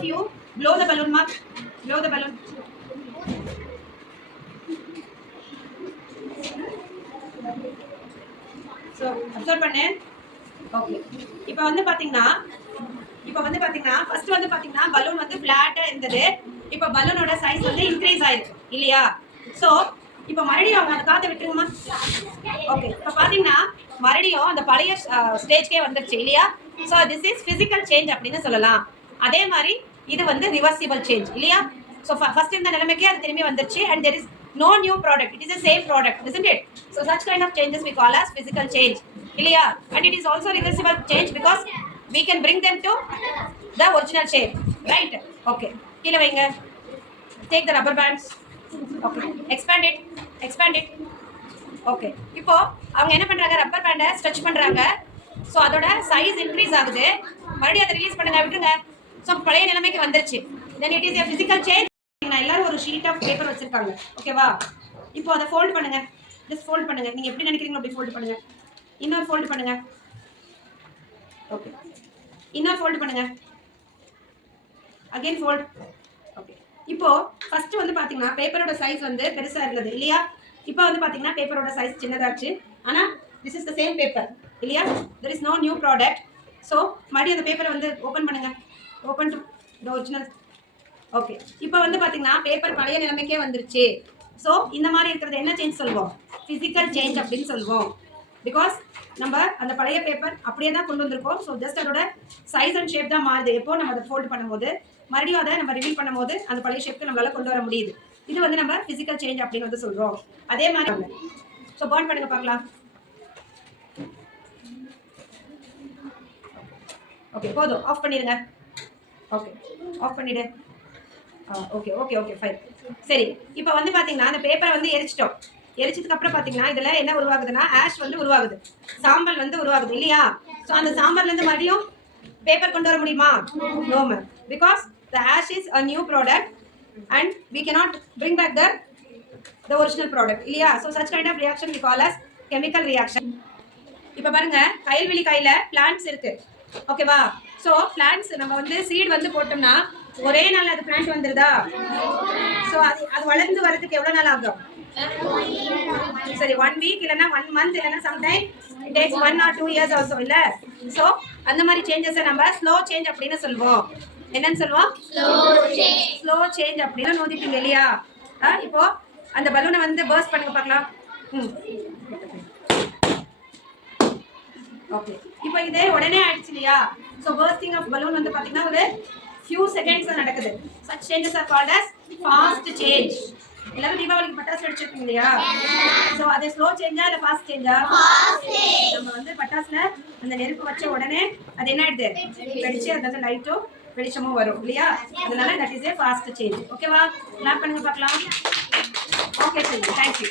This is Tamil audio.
of you blow the balloon, ma. Blow the balloon. So observe பண்ணு. ஓகே. இப்போ வந்து பாத்தீங்கன்னா ஃபர்ஸ்ட் வந்து பாத்தீங்கன்னா பலூன் வந்து ஃபிளாட்டா இருந்தது. இப்போ பலூனோட சைஸ் வந்து இன்க்ரீஸ் ஆயிருக்கு இல்லையா? சோ இப்போ மறுபடியும் அவங்க அந்த காத்தை விட்டுருங்கம்மா. ஓகே. இப்போ பாத்தீங்கன்னா மறுபடியும் அந்த பழைய ஸ்டேஜ்க்கே வந்துருச்சு இல்லையா? So this is physical change அப்படின்னு சொல்லலாம். அதே மாதிரி இது வந்து ரிவர்சிபிள் சேஞ்ச் இல்லையா? ஸோ ஃபர்ஸ்ட் இந்த நிலைமைக்கே அது திரும்பி வந்துருச்சு and there is no new product, it is the same product, isn't it? So such kind of changes we call as physical change இல்லையா? And it is also reversible change because we can bring them to the original shape, right? Okay, கீழ வைங்க. Take the rubber bands. Okay, expand it. Okay, இப்போ அவங்க என்ன பண்றாங்க, ரப்பர் பேண்டை ஸ்ட்ரெச் பண்றாங்க. ஸோ அதோட சைஸ் இன்க்ரீஸ் ஆகுது. மறுபடியும் அதை ரிலீஸ் பண்ணுங்க, விட்டுருங்க. ஸோ பழைய நிலைமைக்கு வந்துருச்சு. Then it is a physical change. எல்லாரும் ஒரு ஷீட் ஆஃப் பேப்பர் வச்சிருக்காங்க, ஓகேவா? இப்போ அதை ஃபோல்ட் பண்ணுங்க. ஜஸ்ட் ஃபோல்ட் பண்ணுங்க. நீங்க எப்படி நினைக்கிறீங்களோ அப்படி ஃபோல்ட் பண்ணுங்க. இன்னொரு ஃபோல்ட் பண்ணுங்க. ஓகே, இன்னொரு ஃபோல்ட் பண்ணுங்க. Again fold. ஓகே. இப்போ ஃபர்ஸ்ட் வந்து பாத்தீங்கன்னா பேப்பரோட சைஸ் வந்து பெருசா இருந்தது இல்லையா? இப்போ வந்து பாத்தீங்கன்னா பேப்பரோட சைஸ் சின்னதாச்சு. ஆனா this is the same paper இல்லையா? there is no new product. So மறுபடியும் அந்த பேப்பரை வந்து ஓப்பன் பண்ணுங்க. Open to the original. Okay. இப்போ வந்து பாத்தீங்கன்னா பேப்பர் பழைய நிலைமைக்கே வந்துருச்சு. ஸோ இந்த மாதிரி இருக்கிறது என்ன சேஞ்ச் சொல்லுவோம்? ஃபிசிக்கல் சேஞ்ச் அப்படின்னு சொல்லுவோம். பிகாஸ் நம்ம அந்த பழைய பேப்பர் அப்படியே தான் கொண்டு வந்திருக்கோம். ஸோ ஜஸ்ட் அதோட சைஸ் அண்ட் ஷேப் தான் மாறுது. எப்போ நம்ம அதை ஃபோல்ட் பண்ணும்போது மறுபடியும் அதை நம்ம ரிவீல் பண்ணும்போது அந்த பழைய ஷேப்க்கு நம்மளால கொண்டு வர முடியுது. இது வந்து நம்ம ஃபிசிக்கல் சேஞ்ச் அப்படின்னு வந்து சொல்றோம். அதே மாதிரி ஸோ பர்ன் பண்ணுங்க பார்க்கலாம். ஓகே, போதும், ஆஃப் பண்ணிடுங்க. ஓகே, ஆஃப் பண்ணிடு. Okay okay okay fine. சரி, இப்போ வந்து பார்த்தீங்கன்னா அந்த பேப்பரை வந்து எரிச்சிட்டோம். எரிச்சதுக்கு அப்புறம் பார்த்தீங்கன்னா இதில் என்ன உருவாகுதுன்னா ஆஷ் வந்து உருவாகுது, சாம்பல் வந்து உருவாகுது இல்லையா? ஸோ அந்த சாம்பல்லேருந்து மறுபடியும் பேப்பர் கொண்டு வர முடியுமா? No ma'am, because the ash is a new product and we cannot bring back the original product இல்லையா? So such kind of reaction we call as chemical reaction. இப்போ பாருங்க, கயல்வெளி காயில் பிளான்ட்ஸ் இருக்கு, ஓகேவா? ஸோ பிளான்ட்ஸ் நம்ம வந்து சீட் வந்து போட்டோம்னா ஒரே நாள் அது பிளான்ட் வந்துருதா? ஸோ அது வளர்ந்து வரதுக்கு எவ்வளோ நாள் ஆகும்? சரி, 1 வீக் இல்லைன்னா 1 மந்த் இல்லைன்னா sometime it takes 1 or 2 years also இல்ல? ஸோ அந்த மாதிரி சேஞ்சஸை நம்ம ஸ்லோ சேஞ்ச் அப்படின்னு சொல்லுவோம். என்னன்னு சொல்லுவோம்? ஸ்லோ சேஞ்ச் அப்படின்னு நோதிப்பீங்க இல்லையா? இப்போ அந்த பலூனை வந்து பர்ஸ்ட் பண்ணுங்க பார்க்கலாம். ஓகே, இப்போ இதே உடனே ஆயிடுச்சு இல்லையா? ஸோ பர்ஸ்டிங் ஆஃப் பலூன் வந்து பார்த்தீங்கன்னா ஒரு few seconds நடக்குது. such changes are called as fast change. எல்லாரும் தீபாவளிக்கு பட்டாசு வெடிச்சிருப்பீங்க இல்லையா? சோ அது ஸ்லோ சேஞ்சா இல்ல ஃபாஸ்ட் சேஞ்சா? நம்ம வந்து பட்டாசுல அந்த நெருப்பு வச்ச உடனே அது என்ன ஆயிடுது? வெடிச்சு அந்த லைட்டும் வெளிச்சமும் வரும் இல்லையா? அதனால that is a fast change. ஓகேவா? கிளாப் பண்ணுங்க பார்க்கலாம். ஓகே சரி, थैंक यू.